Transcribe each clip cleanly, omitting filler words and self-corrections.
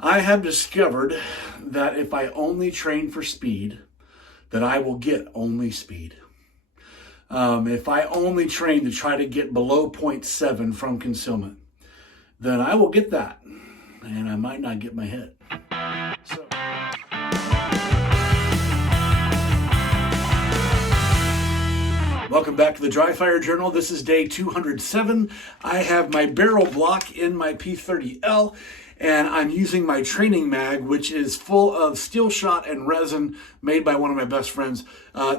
I have discovered that if I only train for speed, that I will get only speed. If I only train to try to get below 0.7 from concealment, then I will get that, and I might not get my hit. So. Welcome back to the Dry Fire Journal. This is day 207. I have my barrel block in my P30L, and I'm using my training mag, which is full of steel shot and resin made by one of my best friends.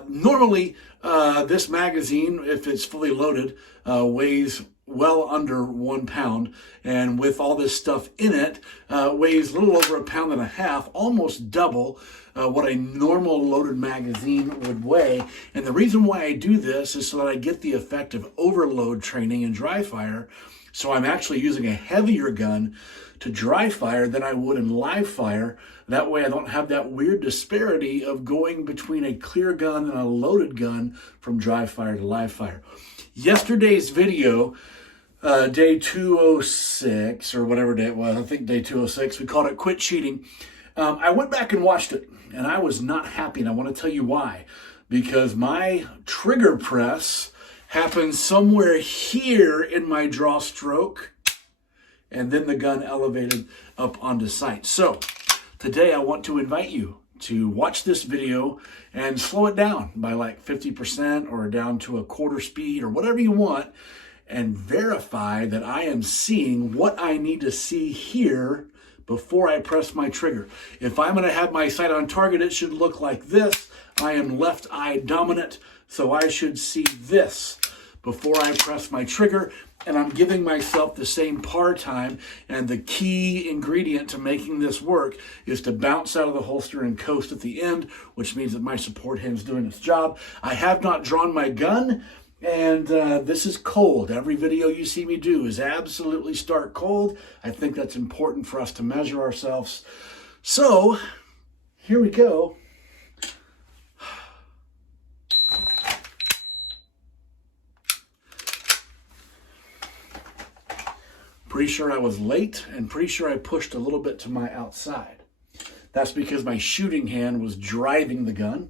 Normally, this magazine, if it's fully loaded, weighs well under 1 pound, and with all this stuff in it, weighs a little over 1.5 pounds, almost double what a normal loaded magazine would weigh. And the reason why I do this is so that I get the effect of overload training in dry fire. So I'm actually using a heavier gun to dry fire than I would in live fire. That way I don't have that weird disparity of going between a clear gun and a loaded gun from dry fire to live fire. Yesterday's video, day 206 or whatever day it was, I think day 206, we called it Quit Cheating. I went back and watched it, and I was not happy, and I want to tell you why. Because my trigger press happened somewhere here in my draw stroke, and then the gun elevated up onto sight. So today I want to invite you to watch this video and slow it down by like 50% or down to a quarter speed or whatever you want, and verify that I am seeing what I need to see here before I press my trigger. If I'm going to have my sight on target, it should look like this. I am left eye dominant, so I should see this before I press my trigger, and I'm giving myself the same par time. And the key ingredient to making this work is to bounce out of the holster and coast at the end, which means that my support hand's doing its job. I have not drawn my gun, and this is cold. Every video you see me do is absolutely stark cold. I think that's important for us to measure ourselves. So here we go. Pretty sure I was late, and pretty sure I pushed a little bit to my outside. That's because my shooting hand was driving the gun,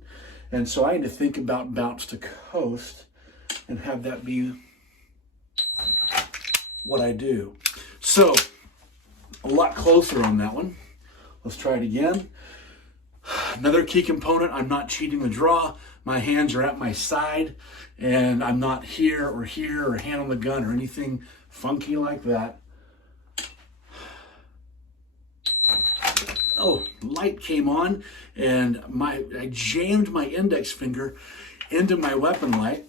and so I need to think about bounce to coast and have that be what I do. So, a lot closer on that one. Let's try it again. Another key component, I'm not cheating the draw. My hands are at my side, and I'm not here or hand on the gun or anything funky like that. Oh, light came on, and I jammed my index finger into my weapon light.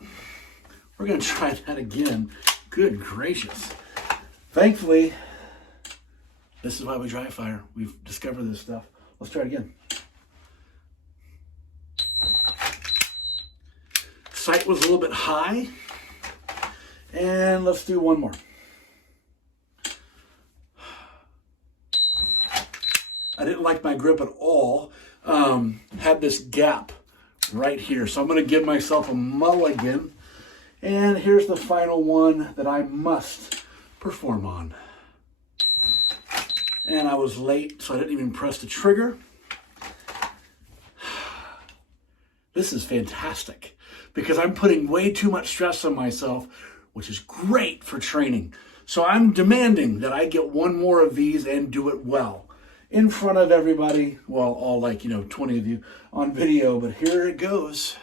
We're going to try that again. Good gracious. Thankfully, this is why we dry fire. We've discovered this stuff. Let's try it again. Sight was a little bit high. And let's do one more. I didn't like my grip at all. Had this gap right here. So I'm going to give myself a mulligan. And here's the final one that I must perform on. And I was late, so I didn't even press the trigger. This is fantastic because I'm putting way too much stress on myself, which is great for training. So I'm demanding that I get one more of these and do it well in front of everybody. Well, all 20 of you on video, but here it goes.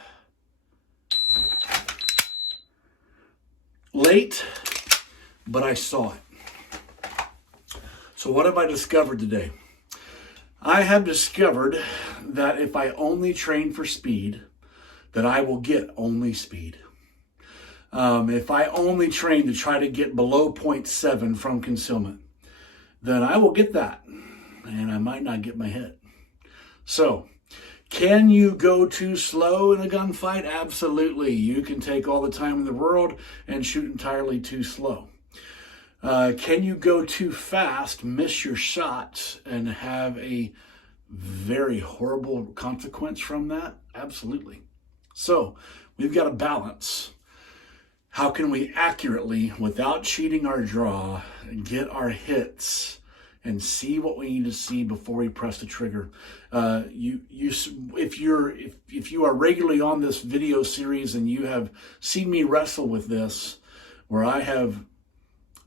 Late, but I saw it. So what have I discovered today? I have discovered that if I only train for speed, that I will get only speed. If I only train to try to get below 0.7 from concealment, then I will get that, and I might not get my hit. So, can you go too slow in a gunfight? Absolutely. You can take all the time in the world and shoot entirely too slow. Can you go too fast, miss your shots, and have a very horrible consequence from that? Absolutely. So, we've got to balance. How can we accurately, without cheating our draw, get our hits and see what we need to see before we press the trigger. If you are regularly on this video series and you have seen me wrestle with this, where I have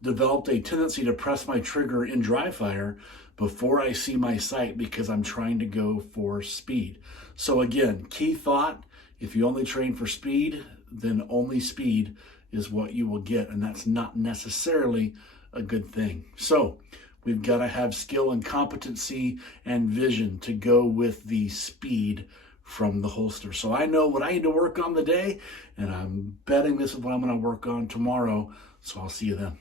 developed a tendency to press my trigger in dry fire before I see my sight because I'm trying to go for speed. So again, key thought, if you only train for speed, then only speed is what you will get, and that's not necessarily a good thing. So we've got to have skill and competency and vision to go with the speed from the holster. So I know what I need to work on today, and I'm betting this is what I'm going to work on tomorrow. So I'll see you then.